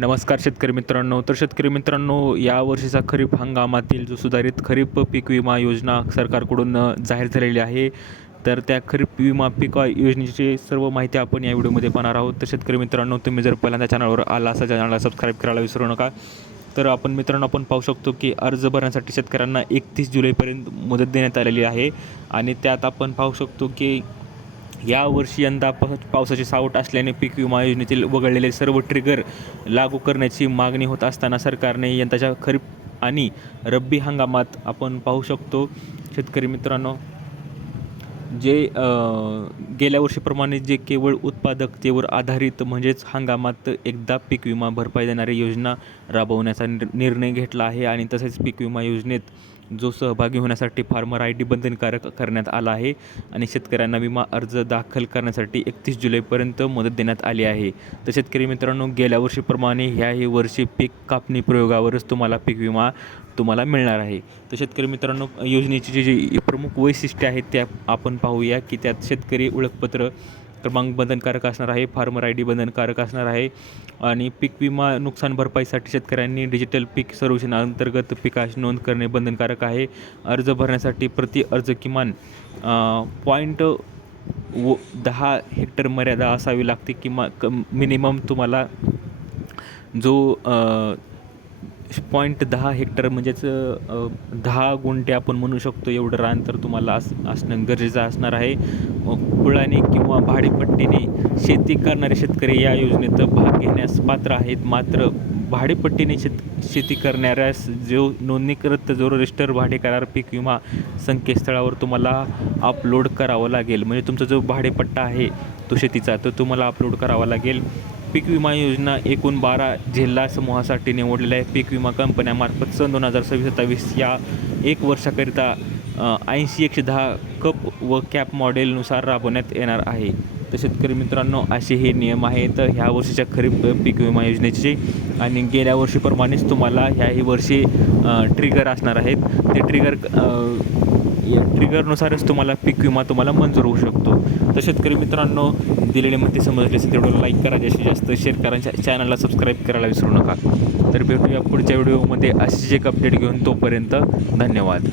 नमस्कार शेतकरी मित्रांनो. तर शेतकरी मित्रांनो, या वर्षीचा खरीप हंगामातील जो सुधारित खरीप पीक विमा योजना सरकारकडून जाहीर झालेली आहे. तर त्या खरीप विमा पीक योजनेची सर्व माहिती आपण या व्हिडिओमध्ये पाहणार आहोत. तर शेतकरी मित्रांनो, तुम्ही जर पहिल्यांदा चॅनलवर आला असा चॅनलला सबस्क्राईब करायला विसरू नका. तर आपण पाहू शकतो की अर्ज भरण्यासाठी शेतकऱ्यांना 31 जुलैपर्यंत मुदत देण्यात आलेली आहे. आणि त्यात आपण पाहू शकतो की यावर्षी यंदा पावसाची सावट असल्याने पीक विमा योजनेतील वगळलेले सर्व ट्रिगर लागू करण्याची मागणी होत असताना सरकारने यंदाच्या खरीप आणि रब्बी हंगामात आपण पाहू शकतो शेतकरी मित्रांनो, जे गेल्या वर्षीप्रमाणे जे केवळ उत्पादकतेवर आधारित म्हणजेच हंगामात एकदा पीक विमा भरपाई देणारी योजना राबवण्याचा निर्णय घेतला आहे. आणि तसेच पीक विमा योजनेत जो सहभागी होण्यासाठी फार्मर ID बंधनकारक करण्यात आला आहे. आणि शेतकऱ्यांना विमा अर्ज दाखल करण्यासाठी 31 जुलैपर्यंत मुदत देण्यात आली आहे. तर शेतकरी मित्रांनो, गेल्या वर्षीप्रमाणे ह्याही वर्षी पीक कापणी प्रयोगावरच तुम्हाला पीक विमा मिळणार आहे. तर शेतकरी मित्रांनो, योजनेची जी प्रमुख वैशिष्ट्ये आहेत त्या आपण पाहूया की त्यात शेतकरी ओळखपत्र क्रमांक बंधनकारक असणार आहे, फार्मर ID बंधनकारक असणार आहे. आणि पीक विमा नुकसान भरपाईसाठी शेतकऱ्यांनी डिजिटल पीक सर्वेक्षण अंतर्गत पिकाची नोंद करणे बंधनकारक आहे. अर्ज भरण्यासाठी प्रति अर्ज किमान 10 हेक्टर मर्यादा असावी लागते. मिनिमम तुम्हाला जो 10 हेक्टर म्हणजेच 10 गुंठे आपण म्हणू शकतो, एवढं रान तर तुम्हाला असणं गरजेचं असणार आहे. कुळाने किंवा भाडेपट्टीने शेती करणारे शेतकरी या योजनेत भाग घेण्यास पात्र आहेत. मात्र भाडेपट्टीने शेती करणाऱ्यास जो नोंदणीकृत जो रजिस्टर भाडे करार पीक विमा संकेतस्थळावर तुम्हाला अपलोड करावं लागेल. म्हणजे तुमचा जो भाडेपट्टा आहे तो शेतीचा, तो तुम्हाला अपलोड करावा लागेल. पीक विमा योजना एकूण 12 जिल्हा समूहासाठी निवडलेल्या पीक विमा कंपन्यांमार्फत सन 2026-27 या 1 वर्षाकरिता 80-110 कप व कॅप मॉडेलनुसार राबवण्यात येणार आहे. तर शेतकरी मित्रांनो, असे हे नियम आहेत ह्या वर्षीच्या खरीप पीक विमा योजनेचे. आणि गेल्या वर्षीप्रमाणेच तुम्हाला ह्याही वर्षी ट्रिगर असणार आहेत. ते ट्रिगरनुसारच तुम्हाला पीक विमा मंजूर होऊ शकतो. तर शेतकरी मित्रांनो, दिलेली माहिती समजली असेल तेवढं लाईक करा, जास्तीत जास्त शेअर करा, चॅनलला सबस्क्राईब करायला विसरू नका. तर भेटूया पुढच्या व्हिडिओमध्ये अशीच एक अपडेट घेऊन. तोपर्यंत धन्यवाद.